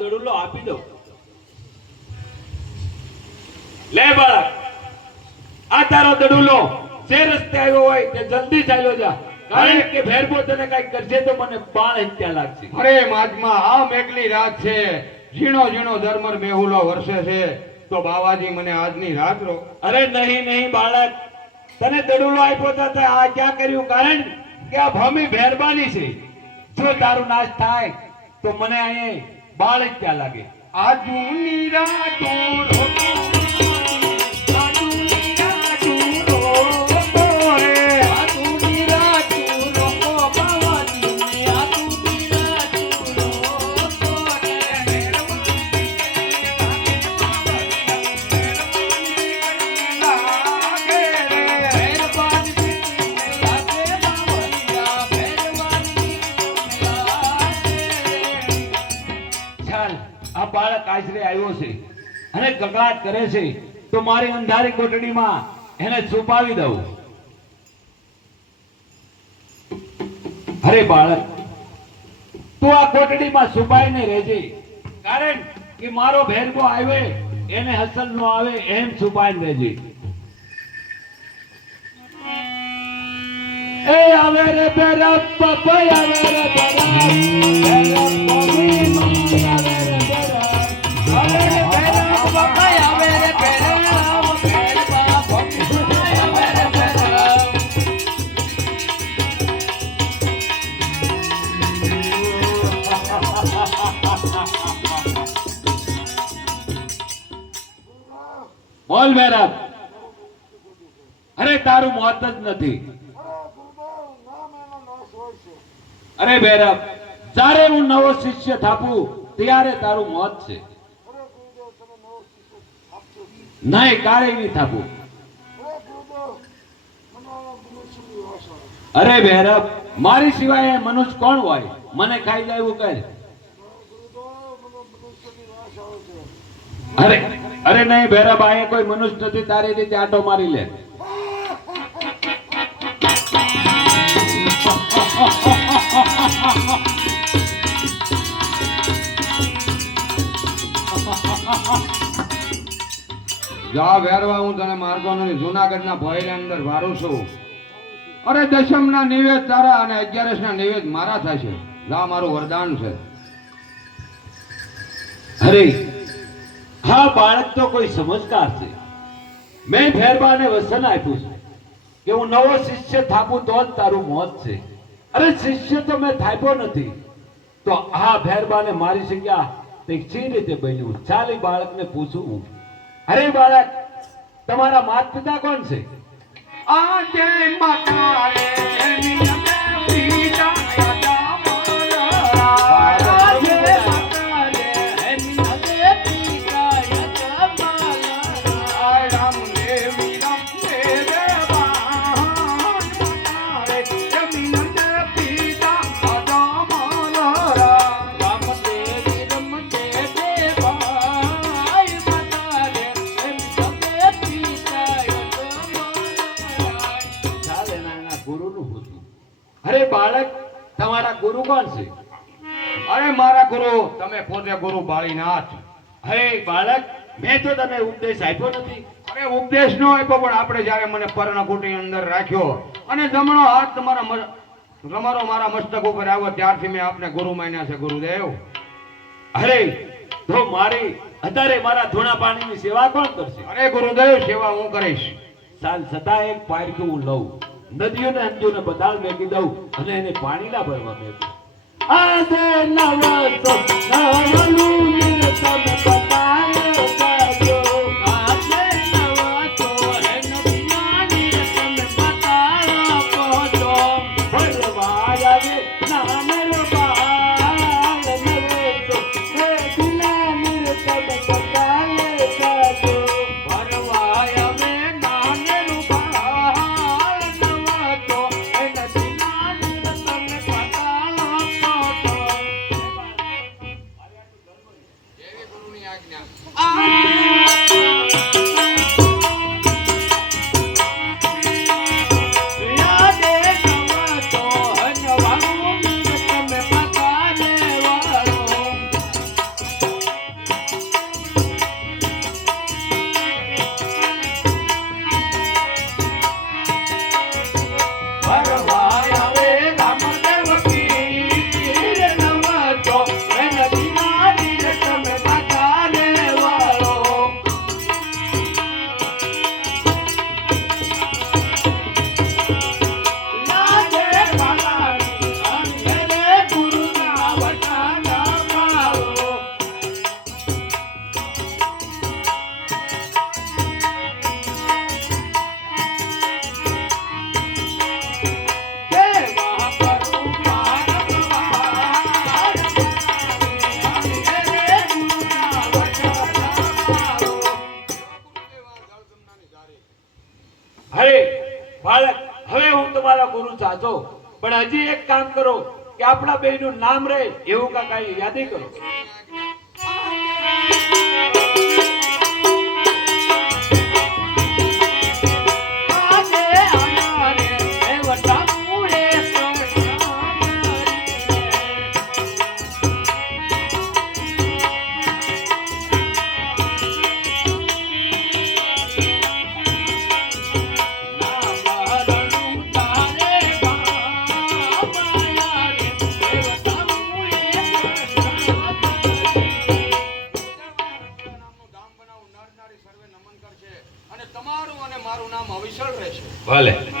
દડુલો આપી દઉં. લે બાળક, આ તારો દડુલો જે રસ્તે આવ્યો હોય તે જલ્દી ચાલ્યો જા, કારણ કે ભેરબો તને કઈ કરશે તો મને બાળ હત્યા લાગશે. અરે મહાત્મા, આ મેઘલી રાત છે, ઝીણો ઝીણો ધર્મર મેહુલો વર્ષે છે, તો બાવાજી મને આજની રાત રો. અરે નહીં નહીં બાળક, તને દડુલો આપ્યો તો તે આ ક્યાં કર્યું? કારણ કે આ ભૂમિ ભેરબાની છે. જો તારું નાશ થાય તો મને અહીં બાળ જ ત્યાં લાગે. આજની રાતો રોકો, આજની રાતો રોકો રે, આજની રાતો રોકો બાવાજી, આજની રાતો રોકો રે. ચાલ, આ બાળક આશરે આવ્યો છે અને કકળાટ કરે છે, તો મારી અંધારી કોટડીમાં એને છુપાવી દઉં. અરે બાળક, તું આ કોટડીમાં છુપાઈને રહેજે, કારણ કે મારો ભેરબો આવે એને હસલ નો આવે એમ છુપાઈને રહેજે. એ આવે રે બેરા પપઈ આવે રે બેરા, બેરા પપઈ આવે રે બેરા, આવે રે બેરા પપઈ આવે રે બેરા, બેરા પપઈ આવે રે બેરા. બોલ બેરા. અરે તારું મોત જ નથી. અરે બેરબ, જ્યારે હું નવો શિષ્ય થાપું ત્યારે તારું મોત છે. નહીં, કારે નહીં થાપું. અરે બેરબ, મારી સિવાય મનુષ્ય કોણ હોય? મને ખાઈ જાય એવું કહે. અરે અરે નહીં બેરબ, આ કોઈ મનુષ્ય નથી, તારી રીતે આટો મારી લે. જા વેરવા, હું તને મારતો નથી. જુનાગઢના ભોયરા અંદર વારું છું. અરે દશમના નિવેદ તારા અને 11ના નિવેદ મારા થશે. જા, મારું વરદાન છે. અરે હા બાળક તો કોઈ સમજદાર છે. મેં ભેરબાને વસન આપ્યું છે કે હું નવો શિષ્ય થાપું તો જ તારું મોત છે. અરે શિષ્ય તો મેં થાપ્યો નથી, તો આ ભેરબાને મારી શક્યા તે કઈ રીતે બન્યું? ચાલ એ બાળકને પૂછું હું. અરે બાળક, તમારા માતા પિતા કોણ છે? આજે માતા રે પિતા અરે બાળક, તમારા ગુરુ કોણ છે? અરે મારા ગુરુ, તમે પોતે ગુરુ બાળીનાથ. અરે બાળક, મેં તો તને ઉપદેશ આપ્યો નથી. અરે ઉપદેશ નો આપ્યો, પણ આપણે જયારે મને પર્ણકુટી અંદર રાખ્યો અને જમણો હાથ તમારો મારા મસ્તક ઉપર આવ્યો, ત્યારથી મેં આપને ગુરુ માન્યા છે, ગુરુદેવ. અરે તો મારી અત્યારે મારા ધોણા પાણીની સેવા કોણ કરશે? અરે ગુરુદેવ, સેવા હું કરીશ. ચાલ, સદા એક પારખું હું લઉં, નદીઓને અંજોને બદાલ મેકી દઉં અને એને પાણી ના ભરવા મેકું. આજે નવો તો નવલું નિરતમ બતાયો કાજો, આજે નવો તો હે નદીના નિરતમ બતાયો કાજો, ભરવા આવે નાનો બાળ નવો તો હે દિલા નિરતમ બતાયો કાજો, ભરવા આવે નાનો બાળ નવો તો હે નદીના નિરતમ બતાયો કાજો. ગુરુની આજ્ઞા. હરે બાળક, હવે હું તમારા ગુરુ સાચો, પણ હજી એક કામ કરો કે આપણા બેયનું નામ રહે એવું કાંઈ યાદી કરો. તમારું અને મારું નામ અવિચળ રહેશે. ભલે.